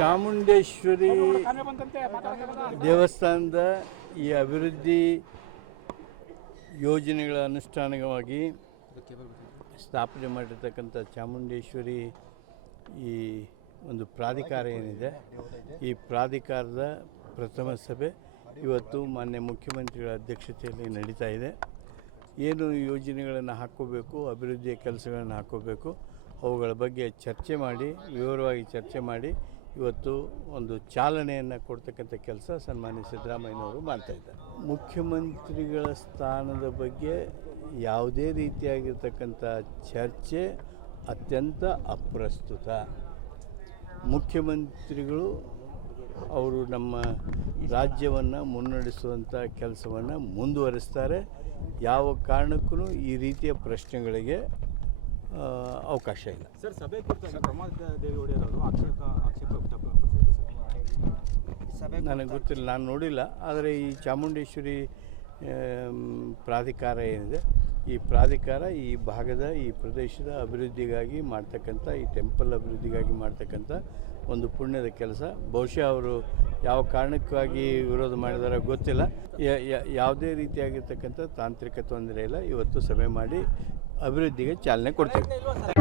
ಚಾಮುಂಡೇಶ್ವರಿ ದೇವಸ್ಥಾನದ ಈ ಅಭಿವೃದ್ಧಿ ಯೋಜನೆಗಳ ಅನುಷ್ಠಾನವಾಗಿ ಸ್ಥಾಪನೆ ಮಾಡಿರ್ತಕ್ಕಂಥ ಚಾಮುಂಡೇಶ್ವರಿ ಈ ಒಂದು ಪ್ರಾಧಿಕಾರ ಏನಿದೆ, ಈ ಪ್ರಾಧಿಕಾರದ ಪ್ರಥಮ ಸಭೆ ಇವತ್ತು ಮಾನ್ಯ ಮುಖ್ಯಮಂತ್ರಿಗಳ ಅಧ್ಯಕ್ಷತೆಯಲ್ಲಿ ನಡೀತಾ ಇದೆ. ಏನು ಯೋಜನೆಗಳನ್ನು ಹಾಕ್ಕೋಬೇಕು, ಅಭಿವೃದ್ಧಿಯ ಕೆಲಸಗಳನ್ನು ಹಾಕ್ಕೋಬೇಕು, ಅವುಗಳ ಬಗ್ಗೆ ಚರ್ಚೆ ಮಾಡಿ, ವಿವರವಾಗಿ ಚರ್ಚೆ ಮಾಡಿ ಇವತ್ತು ಒಂದು ಚಾಲನೆಯನ್ನು ಕೊಡ್ತಕ್ಕಂಥ ಕೆಲಸ ಸನ್ಮಾನ್ಯ ಸಿದ್ದರಾಮಯ್ಯನವರು ಮಾಡ್ತಾಯಿದ್ದಾರೆ. ಮುಖ್ಯಮಂತ್ರಿಗಳ ಸ್ಥಾನದ ಬಗ್ಗೆ ಯಾವುದೇ ರೀತಿಯಾಗಿರ್ತಕ್ಕಂಥ ಚರ್ಚೆ ಅತ್ಯಂತ ಅಪ್ರಸ್ತುತ. ಮುಖ್ಯಮಂತ್ರಿಗಳು ಅವರು ನಮ್ಮ ರಾಜ್ಯವನ್ನು ಮುನ್ನಡೆಸುವಂಥ ಕೆಲಸವನ್ನು ಮುಂದುವರಿಸ್ತಾರೆ. ಯಾವ ಕಾರಣಕ್ಕೂ ಈ ರೀತಿಯ ಪ್ರಶ್ನೆಗಳಿಗೆ ಅವಕಾಶ ಇಲ್ಲ. ಸರ್, ಸಭೆ ಕುರಿತಾಗಿ ಪ್ರಮೋದ ದೇವಿ ಒಡೆಯರ್ ಅವರು ಆಕ್ಷೇಪ ನನಗೆ ಗೊತ್ತಿಲ್ಲ, ನಾನು ನೋಡಿಲ್ಲ. ಆದರೆ ಈ ಚಾಮುಂಡೇಶ್ವರಿ ಪ್ರಾಧಿಕಾರ ಏನಿದೆ, ಈ ಪ್ರಾಧಿಕಾರ ಈ ಭಾಗದ ಈ ಪ್ರದೇಶದ ಅಭಿವೃದ್ಧಿಗಾಗಿ ಮಾಡ್ತಕ್ಕಂಥ, ಈ ಟೆಂಪಲ್ ಅಭಿವೃದ್ಧಿಗಾಗಿ ಮಾಡ್ತಕ್ಕಂಥ ಒಂದು ಪುಣ್ಯದ ಕೆಲಸ. ಬಹುಶಃ ಅವರು ಯಾವ ಕಾರಣಕ್ಕಾಗಿ ವಿರೋಧ ಮಾಡಿದಾರೋ ಗೊತ್ತಿಲ್ಲ. ಯಾವುದೇ ರೀತಿಯಾಗಿರ್ತಕ್ಕಂಥ ತಾಂತ್ರಿಕ ತೊಂದರೆ ಇಲ್ಲ. ಇವತ್ತು ಸಭೆ ಮಾಡಿ ಅಭಿವೃದ್ಧಿಗೆ ಚಾಲನೆ ಕೊಡ್ತೇವೆ.